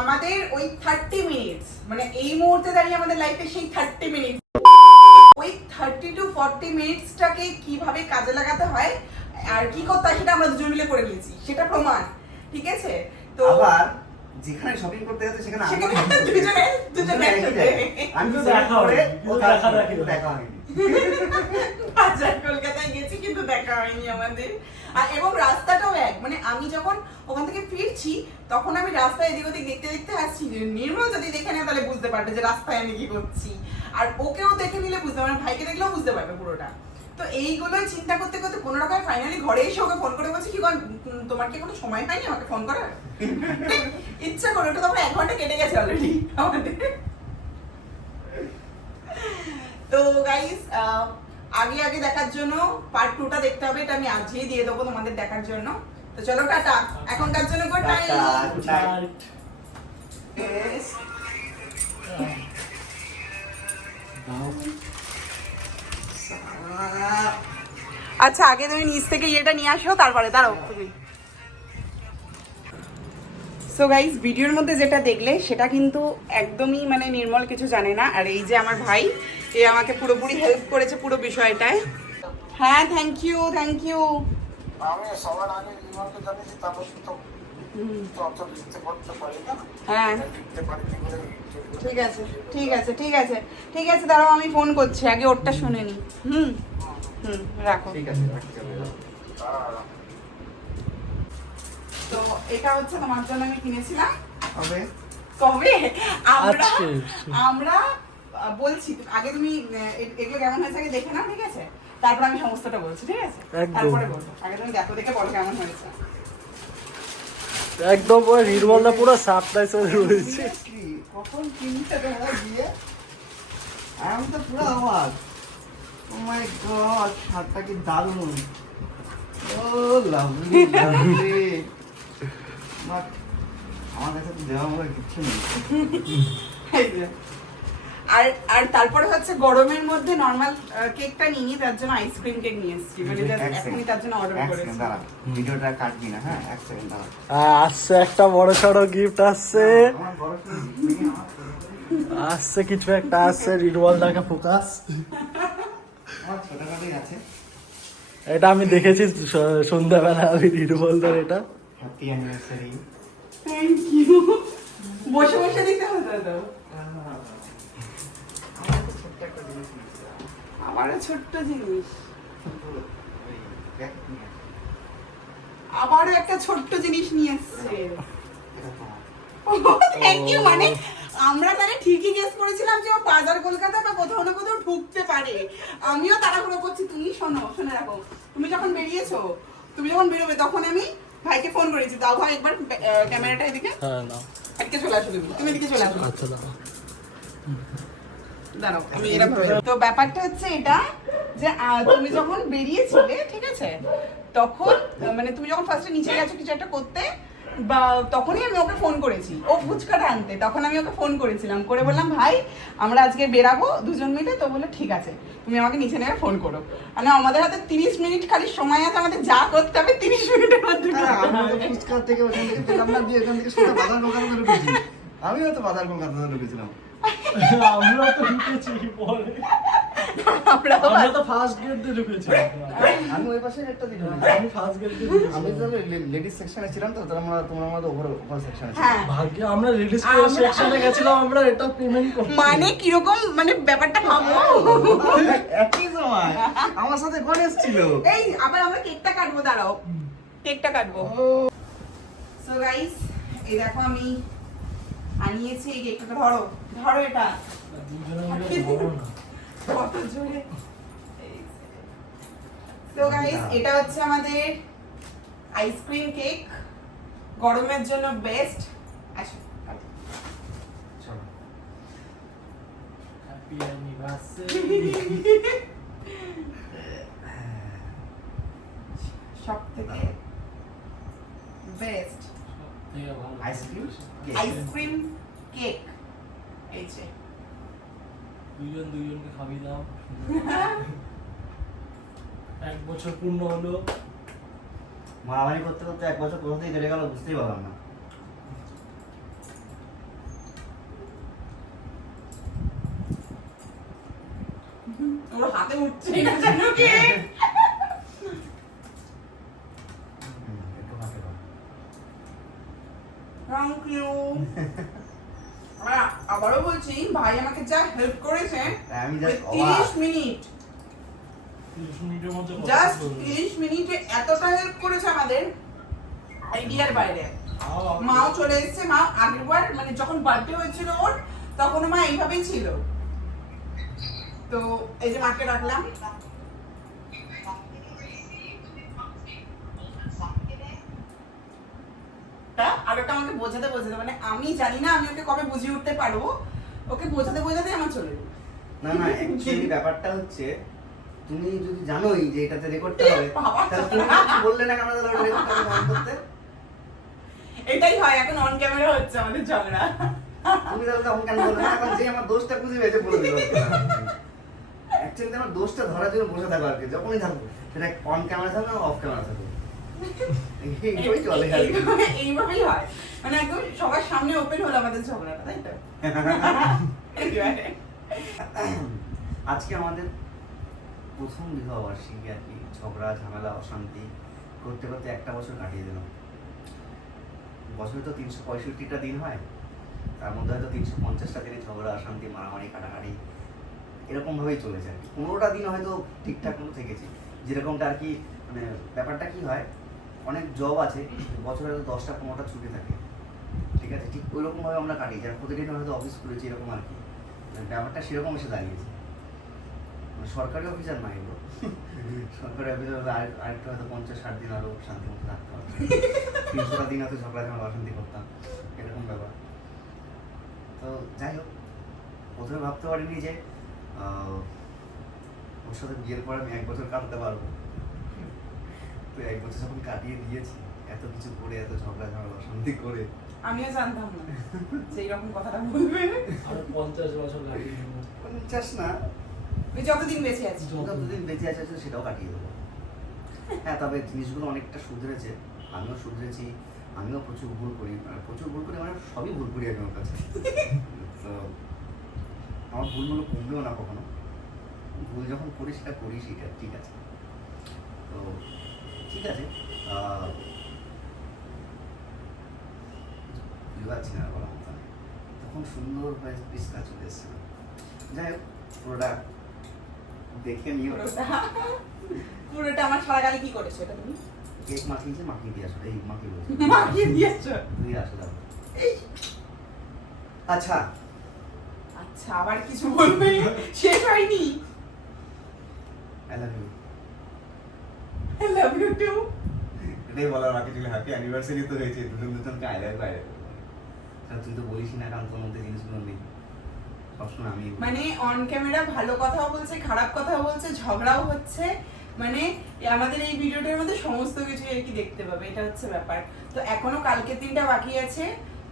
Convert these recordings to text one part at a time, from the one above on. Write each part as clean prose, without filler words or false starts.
আমাদের ওই 30 মিনিটস মানে এই মুহূর্তে দাঁড়িয়ে আমাদের লাইফে সেই 30 মিনিট, ওই 30 to 40 মিনিটসটাকে কিভাবে কাজে লাগাতে হয় আর কি করতে হয় সেটা আমরা দুজন মিলে করে নিয়েছি, সেটা প্রমাণ। ঠিক আছে, তো আবার যেখানে শপিং করতে গেছে সেখানে দুজনে আমি তো দেখা করে ও দেখা হয়নি। বাজার কলকাতায় গেছি কিন্তু দেখা হয়নি আমাদের। আর এবং রাস্তাটাও এক, মানে আমি যখন ওখান থেকে ফিরছি তখন আমি রাস্তায় এদিক ওদিক দেখতে দেখতে আসছি। নির্মল যদি দেখে নেয় তাহলে বুঝতে পারবে যে রাস্তায় আমি কি করছি, আর ওকেও দেখে নিলে বুঝতে পারবে, ভাইকে দেখলেও বুঝতে পারবে পুরোটা। তো এইগুলোই চিন্তা করতে করতে কোনো রকম ফাইনালি ঘরে এসে ওকে ফোন করে বলছি কি তোমার কি কোনো সময় পাইনি আমাকে ফোন করার? ইচ্ছা করে, ওটা তখন 1 ঘন্টা কেটে গেছে অলরেডি আমাদের। তো গাইস আগে আগে দেখার জন্য পার্ট 2টা দেখতে হবে, এটা আমি আজই দিয়ে দেবো তোমাদের দেখার জন্য। তো চলো টাটা, এখনকার জন্য গুড নাইট। আচ্ছা আগে তুমি নিচ থেকে ইয়েটা নিয়ে আসো, তারপরে দাঁড়াও তুমি। সো গাইস ভিডিওর মধ্যে যেটা দেখলে সেটা কিন্তু একদমই মানে নির্মল কিছু জানে না। আর এই যে আমার ভাই, এ আমাকে পুরোপুরি হেল্প করেছে পুরো বিষয়টায়। হ্যাঁ থ্যাংক ইউ থ্যাংক ইউ। আমি সবার আগে নির্মলকে জানিয়েছি, তারপর তো অত লিখতে করতে পারি না। হ্যাঁ লিখতে পারি কি করে? ঠিক আছে ঠিক আছে ঠিক আছে ঠিক আছে, দাঁড়াও আমি ফোন করছি, আগে ওরটা শুনে নি। হুম হুম রাখো। ঠিক আছে রাখতে হবে। তো এটা হচ্ছে তোমার জন্য আমি কিনেছিলাম। হবে কবে আমরা বলছি, আগে তুমি এগুলো কেমন হয়েছে আগে দেখে নাও, ঠিক আছে? তারপর আমি সমস্তটা বলছি, ঠিক আছে? তারপরে বলবো, আগে তুমি দেখো, দেখে বলো কেমন হয়েছে। একদম ওই নির্মলদা পুরো সারপ্রাইজ হয়ে রয়েছে। কখন কিনতে দেবো গিয়ে আমি তো পুরো অবাক। ও মাই গড, শার্টটা কি দারুণ। ও লাভলি লাভলি। বাট আমার কাছে তো দেওয়া মতো কিছু নেই। এই যে। আর আর তারপরে হচ্ছে গরমের মধ্যে নরমাল কেকটা নিয়ে তার জন্য আইসক্রিম কেক নিয়ে এসেছি, মানে এখনই তার জন্য অর্ডার করেছি। দাঁড়া, ভিডিওটা কাটবি না, হ্যাঁ 1 সেকেন্ড দাঁড়া। আসছে একটা বড় সড়ো গিফট আসছে, আমার বড় আসছে কিছু একটা আসছে। নির্মলদাকে ফোকাস, আমার ছোটখাটোই আছে। এটা আমি দেখেছি সন্ধ্যাবেলা, আমি নির্মলদার এটা। Happy anniversary. Thank you. বসে বসে দিতে হতো তো। আমারও ছোট্ট জিনিস, আবারও একটা ছোট্ট জিনিস নিয়ে এসছে। Thank you. মানে আমরা তাহলে ঠিকই গেস করেছিলাম যে ও বাজার কলকাতা বা কোথাও না কোথাও ঢুকতে পারে। আমিও তাড়াহুড়ো করছি, তুমি শোনো, শুনে রাখো। তুমি যখন বেরোবে তখন আমি ভাইকে ফোন করেছি, দাও ভাই একবার ক্যামেরাটা এদিকে। হ্যাঁ না, এদিকে চলে আসো, তুমি এদিকে চলে আসো। আচ্ছা দাঁড়া। দাঁড়াও আমি এটা তো ব্যাপারটা হচ্ছে এটা যে তুমি যখন বেরিয়েছিলে, ঠিক আছে, তখন মানে তুমি যখন ফার্স্টে নিচে গেছো কিছু একটা করতে, বা তখনই আমি ওকে ফোন করেছি, ও ফুচকাটা আনতে। তখন আমি ওকে ফোন করেছিলাম, করে বললাম ভাই আমরা আজকে বেরাবো দুজন মিলে। তো বললো ঠিক আছে, তুমি আমাকে নিচে নেমে ফোন করো। মানে আমাদের হাতে 30 মিনিট খালি সময় আছে, আমাদের যা করতে হবে 30 মিনিটের মধ্যে। ফুচকা থেকে ওখান থেকে পেলাম না, দিয়ে এখান থেকে সোজা বাজার কলকাতা ঢুকেছি। আমিও তো বাজার কলকাতা ঢুকেছিলাম। আমরা তো ঢুকেছি পরে, আমরা তো ফার্স্ট গেট দিয়ে ঢুকেছি। আমি ওই পাশে একটা দিকে আমি ফার্স্ট গেট দিয়ে ঢুকেছি। আমি তো লেডিস সেকশনে ছিলাম, তো তোমরা আমাদের ওভার সেকশনে ছিল। হ্যাঁ ভাগ্য আমরা রিলিজ সেকশনে গেছিলাম, আমরা এটা পেমেন্ট করতে। মানে কিরকম মানে ব্যাপারটা ভাবো। একই সময় আমার সাথে গণেশ ছিল। এই আবার আমরা কেকটা কাটবো, দাঁড়াও কেকটা কাটবো। সো গাইস এই দেখো আমি আনিয়েছি এই কেকটা, ধরো ধরো এটা দুজনে মিলে বড় না। কত জোরে। তো গাইস এটা হচ্ছে আমাদের আইসক্রিম কেক, গরমের জন্য বেস্ট। আসো চলো। Happy anniversary. সব থেকে বেস্ট আইসক্রিম আইসক্রিম কেক। এই যে দুজনকে খাবি দাও। 1 বছর পূর্ণ হলো। মারামারি করতে করতে 1 বছর কোথা থেকে কেটে গেল বুঝতেই পারলাম না। ওর হাতে উঠছে না জানো কি? একটু হাতে দাও। Thank you. আবারও বলছি ভাই আমাকে যা হেল্প করেছে আমি just 30 মিনিট 30 মিনিটের মধ্যে কত জাস্ট করবে? 30 মিনিটে এতটা হেল্প করেছে আমাদের আইডিয়ার বাইরে। খাওয়া মাও চলে এসেছে, মা আগেরবার মানে যখন বার্থডে হয়েছিল ওর তখন মা এইভাবেই ছিল। তো এই যে মাকে রাখলাম। আর ওটা আমাকে বোঝাতে বোঝাতে মানে আমি জানি না আমি ওকে কবে বুঝিয়ে উঠতে পারবো, ওকে বোঝাতে বোঝাতে আমার চলে গেল। না না অ্যাকচুয়ালি ব্যাপারটা হচ্ছে তুমি যদি জানোই যে এটাতে রেকর্ডটা হবে বাবা। তাহলে তুমি কিছু বললে না কেন তাহলে ওটা রেকর্ডটা অন করতে? এটাই হয় এখন অন ক্যামেরা হচ্ছে আমাদের ঝগড়া। তুমি তাহলে তখন কেন বললে না? এখন যে আমার দোষটা খুঁজে পেয়েছে বলে দিল। অ্যাকচুয়ালি আমার দোষটা ধরার জন্য বসে থাকো আর কি, যখনই থাকবো সেটা অন ক্যামেরা থাকবে না অফ ক্যামেরা থাকবে। এইটাই চলে আর কি। এইভাবেই হয় মানে একদম সবার সামনে ওপেন হলো আমাদের ঝগড়াটা, তাই তো? আজকে আমাদের প্রথম বিবাহ বার্ষিকী আর কি, ঝগড়া ঝামেলা অশান্তি করতে করতে একটা বছর কাটিয়ে দিলাম। বছরে তো 365টা দিন হয়, তার মধ্যে হয়তো 350টা দিনে ঝগড়া অশান্তি মারামারি কাটাকাটি এরকম ভাবেই চলেছে আর কি। 15টা দিন হয়তো ঠিকঠাক মতো থেকেছি, যেরকমটা আর কি। মানে ব্যাপারটা কি হয়, অনেক জব আছে বছরে হয়তো 10টা 15টা ছুটি থাকে, ঠিক আছে, ঠিক ওই রকমভাবে আমরা কাটি, যার প্রতিদিন হয়তো অফিস করেছি এরকম আর কি। মানে ব্যাপারটা সেরকম এসে দাঁড়িয়েছে। মানে সরকারি অফিসার না এগুলো, সরকারি অফিসার হলে আরেকটা হয়তো 50-60 দিন আরো শান্তি মতো থাকতে হবে। 300টা দিন হয়তো ঝগড়া ঝামেলা অশান্তি করতাম, এরকম ব্যাপার। তো যাই হোক, প্রথমে ভাবতে পারিনি যে ওর সাথে বিয়ের পর আমি 1 বছর কাটাতে পারবো। তো 1 বছর যখন কাটিয়ে দিয়েছি, এত কিছু করে, এত ঝগড়া ঝামেলা অশান্তি করে, আমিও জানতাম না সেই রকম কথাটা বলবে। আর 50 বছর লাগিয়ে দেবো। 50 না, ওই যতদিন বেঁচে আছি। যতদিন বেঁচে আছে সেটাও কাটিয়ে দেবো। হ্যাঁ, তবে জিনিসগুলো অনেকটা শুধরেছে, আমিও শুধরেছি, আমিও প্রচুর ভুল করি, মানে সবই ভুল করি আমি ওর কাছে। তো আমার ভুলগুলো কমবেও না কখনো, ভুল যখন করি সেটা করি, সেটা ঠিক আছে। তো ঠিক আছে, বুঝতে না বলা মতো নেই। তখন সুন্দর হয়ে পিসটা চলে এসছে। যাই হোক, পুরোটা দেখে নিও। পুরোটা আমার সারা গালি কি করেছো এটা তুমি? কেক মাখিয়েছে, মাখিয়ে দিয়ে আসো। এই মাখিয়ে বলছি, মাখিয়ে দিয়েছো। তুই আসো দাও। আচ্ছা, আচ্ছা আবার কিছু বলবে? শেষ হয়নি। I love you. I love you too. এটাই বলার বাকি ছিল। হ্যাপি অ্যানিভার্সারি তো হয়েছে, দুজনকে আই লাভ বাইরে। তুই তো বলিস না, কারণ তোর মধ্যে জিনিসগুলো নেই, সবসময় আমি মানে অন ক্যামেরা ভালো কথাও বলছে, খারাপ কথাও বলছে, ঝগড়াও হচ্ছে, মানে আমাদের এই ভিডিওটার মধ্যে সমস্ত কিছু আর কি দেখতে পাবে, এটা হচ্ছে ব্যাপার। তো এখনো কালকের দিনটা বাকি আছে,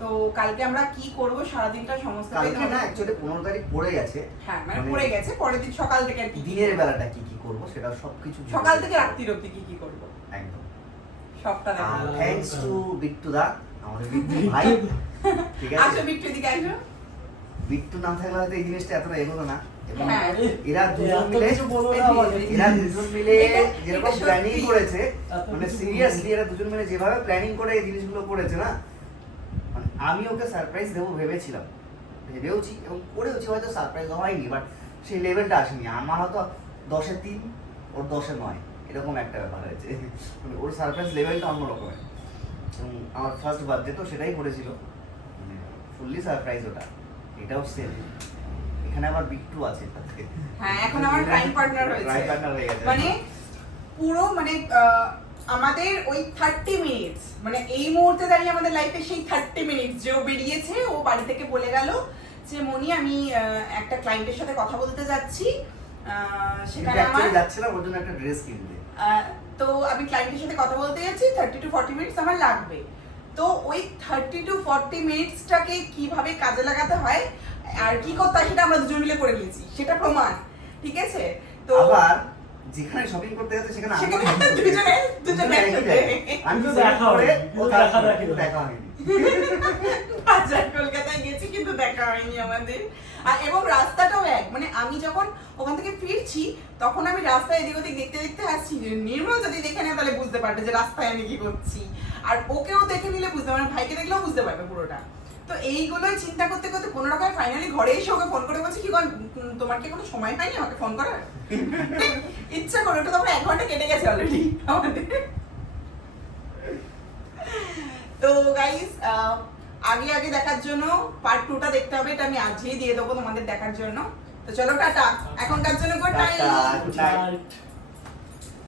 তো কালকে আমরা কি করব সারা দিনটা সমস্ত কালকে না, অ্যাকচুয়ালি 15 তারিখ পড়ে গেছে। হ্যাঁ মানে পড়ে গেছে, পরের দিন সকাল থেকে আর কি দিনের বেলাটা কি কি করব সেটা সবকিছু সকাল থেকে রাত্রির অবধি কি কি করব একদম সবটা দেখাবো। থ্যাঙ্কস টু বিট্টু দা, আমাদের বিট্টু ভাই। ঠিক আছে, আসো বিট্টু দিকে আসো। বিট্টু না থাকলে হয়তো এই জিনিসটা এতটা এগোতো না। এবং হ্যাঁ। এরা দুজন মিলে যেরকম প্ল্যানিং করেছে, মানে সিরিয়াসলি এরা দুজন মিলে যেভাবে প্ল্যানিং করে এই জিনিসগুলো করেছে না, মানে আমি ওকে সারপ্রাইজ দেবো ভেবেছিলাম, ভেবেওছি এবং করেওছি, হয়তো সারপ্রাইজ হয়নি, বাট সেই লেভেলটা আসেনি। আমার হয়তো 10-এ 3, ওর 10-এ 9, এরকম একটা ব্যাপার হয়েছে। মানে ওর সারপ্রাইজ লেভেলটা অন্য রকমের। এবং আমার ফার্স্ট বার্থডে তো সেটাই করেছিল, মানে ফুললি সারপ্রাইজ ওটা। এটাও সেম, এখানে আবার বিট্টু আছে। হ্যাঁ এখন আমার ক্রাইম পার্টনার হয়েছে, ক্রাইম পার্টনার হয়ে গেছে। মানে পুরো মানে আমাদের ওই 30 মিনিটস, মানে এই মুহূর্তে দাঁড়িয়ে আমাদের লাইফে সেই 30 মিনিটস যে ও বেরিয়েছে, ও বাড়ি থেকে বলে গেল যে মনি আমি একটা ক্লায়েন্টের সাথে কথা বলতে যাচ্ছি, সেখানে আমার যাচ্ছে না, ওর জন্য একটা ড্রেস কিনতে। তো আমি ক্লায়েন্টের সাথে কথা বলতে যাচ্ছি, 30 to 40 মিনিটস আমার লাগবে। তো ওই 30 to 40 মিনিটসটাকে কিভাবে কাজে লাগাতে হয় আর কি করতে হয় সেটা আমরা দুজন মিলে করে নিয়েছি, সেটা প্রমাণ, ঠিক আছে? তো আবার যেখানে শপিং করতে যাচ্ছে সেখানে দুজনে আমি তো দেখা করে হয়নি, ও দেখা হয়নি। বাজার কলকাতায় গেছি কিন্তু দেখা হয়নি আমাদের। আর এবং রাস্তাটাও এক, মানে আমি যখন ওখান থেকে ফিরছি তখন আমি রাস্তায় এদিক ওদিক দেখতে দেখতে আসছি। নির্মল যদি দেখে নেয় তাহলে বুঝতে পারবে যে রাস্তায় আমি কি করছি, আর ওকেও দেখে নিলে বুঝতে পারবে, ভাইকে দেখলেও বুঝতে পারবে পুরোটা। তো এইগুলোই চিন্তা করতে করতে কোনো রকম ফাইনালি ঘরে এসে ওকে ফোন করে বলছি কি গো, তোমার কি কোনো সময় পাইনি আমাকে ফোন করার? ইচ্ছা করে, ওটা তখন 1 ঘন্টা কেটে গেছে অলরেডি আমাদের। তো গাইস আগে আগে দেখার জন্য পার্ট 2টা দেখতে হবে, এটা আমি আজই দিয়ে দেবো তোমাদের দেখার জন্য। তো চলো টাটা, এখনকার জন্য good night. Tata, good night। Night.